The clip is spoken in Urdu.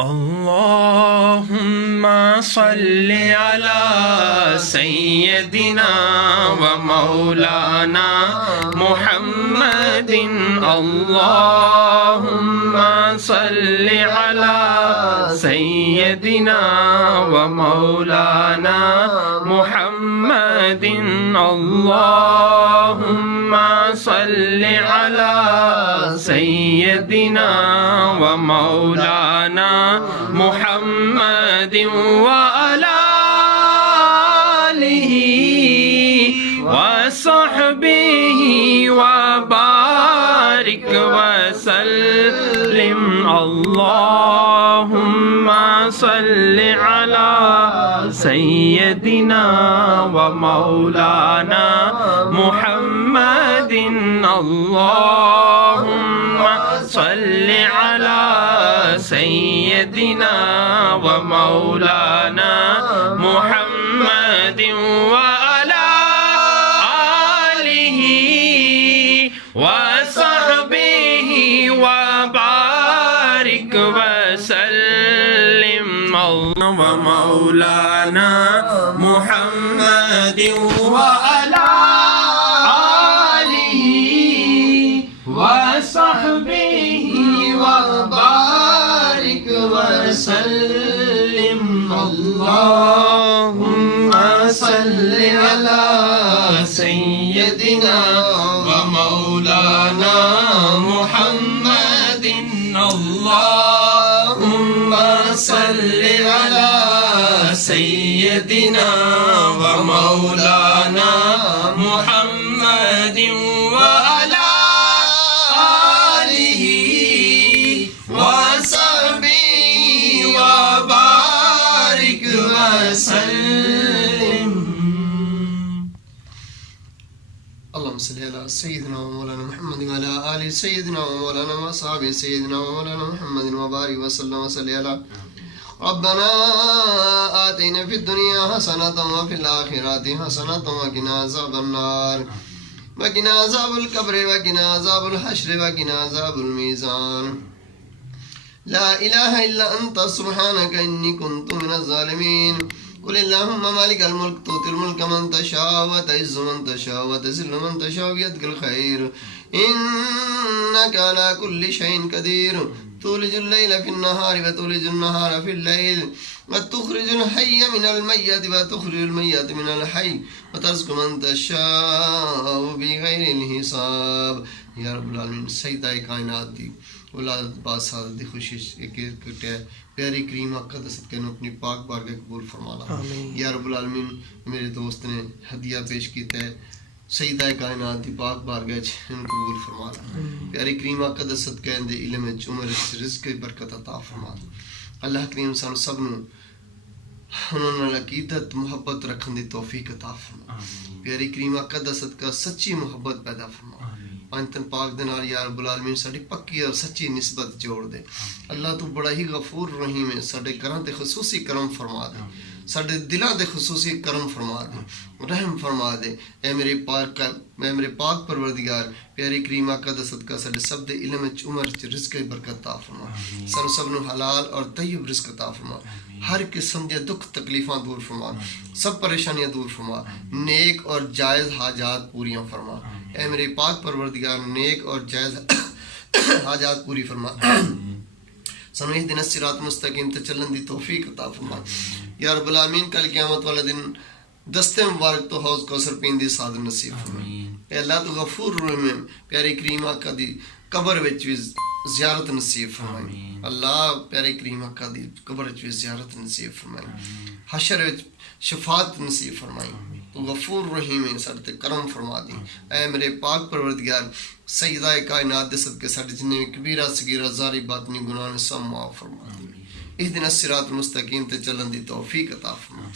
اللهم صل على سيدنا ومولانا محمد. اللهم صل على سيدنا ومولانا محمد. اللهم صل على سيدنا ومولانا محمد وعلى آله وصحبه وبارك وسلم. اللهم صل على سيدنا ومولانا محمد. اللهم صل على سيدنا ومولانا محمد وعلى آله وصحبه وبارك وسلم. ومولانا محمد وعلى آله وصحبه وبارك وسلم. اللهم صل على سيدنا ومولانا محمد. اللهم صل على سيدنا ومولانا محمد وعلى آله وصحبه وبارك وسلم. اللهم صل على سيدنا ومولانا محمد وعلى آل سيدنا ومولانا وصحبه سيدنا ومولانا محمد وبارك وسلم وصل على ربنا آتنا في الدنيا حسنة وفي الآخرة حسنة وقنا عذاب النار وقنا عذاب القبر وقنا عذاب الحشر وقنا عذاب الميزان. لا إله إلا أنت سبحانك إني كنت من الظالمين. قل اللهم مالك الملك تؤتي الملك من تشاء وتعز من تشاء وتذل من تشاء بيدك الخير إنك على كل شيء قدير. تولج الليل في النهار وتولج النهار في الليل وتخرج الحي من الميت وتخرج الميت من الحي وترزق من تشاء بغير الحساب. یا رب العالمین سیدہ کائنات دی ولادت باسعادت دی خوشی کٹے پیاری کریم آقا دست کے اپنی پاک بارگاہ قبول فرمانا. یا رب العالمین میرے دوست نے ہدیہ پیش کیتا ہے سیدہ کائنات دی پاک بارگاہ ان قبول فرمانا. پیاری کریم آقا دست کے اندے علم عمر رزق برکت عطا فرمانا. اللہ کریم سانو سب نو انہوں نے عقیدت محبت رکھن دی توفیق عطا فرما. پیاری کریم آقا دست کا سچی محبت پیدا فرما. پانچتن پاک دنار یا رب العالمین ساڑی پکی اور سچی نسبت جوڑ دے. اللہ تو بڑا ہی غفور رحیم ہے. ساڑے گھراں تے خصوصی کرم فرما دے. ساڑے دلاں تے خصوصی کرم فرما دے. رحم فرما دے. اے میرے پاک پروردگار پیاری کریم آقا دا صدقہ ساڑے سب دے علم عمر رزق برکت عطا فرما. سانو سب نو حلال اور طیب رزق عطا فرما. ہر قسم دے دکھ تکلیفاں دور فرما. سب پریشانیاں دور فرما. نیک اور جائز حاجات پوریاں فرما. اے میرے پاک پروردگار نیک اور جائز حاجات پوری فرما. سانو اس دن الصراط مستقیم تے چلن دی توفیق عطا فرما. یا رب العالمین کل قیامت والا دن دستے مبارک تو حوض کوثر پین دی سعادت نصیب فرما. اے اللہ تو غفور رحیم پیارے کریم آقا دی قبر وچ وی زیارت نصیب فرمائے. اللہ پیارے کریم آقا دی قبر وچ وی زیارت نصیب فرمائے. حشر وچ شفاعت نصیب فرمائے. تو غفور رحیم ہے ساڈے تے کرم فرما دی. اے میرے پاک پروردگار سیدہ کائنات دے صدقے ساڈے جتنے بھی کبیرہ صغیرہ ظاہری باطنی گناہ نے سب معاف فرما دی. اس دن الصراط المستقیم تے چلن دی توفیق عطا فرما.